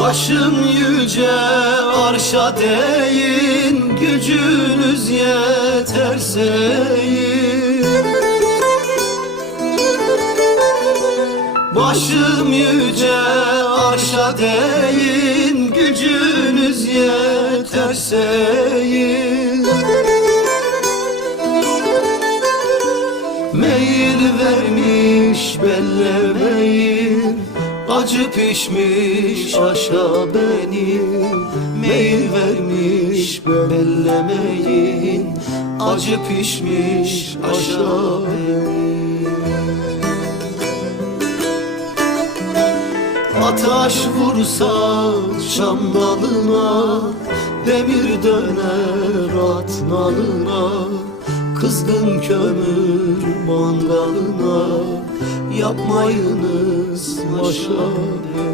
Başım yüce arşa değin Gücünüz yeterse yiyin. Başım yüce arşa değin Gücünüz yeterse yiyin. Meyil vermiş bellemeyin Acı pişmiş aşa benim Meyil vermiş bellemeyin. Acı pişmiş aşa benim Ataş vursa çam dalına Demir döner at nalına Kızgın kömür mangalına Yapmayınız 说。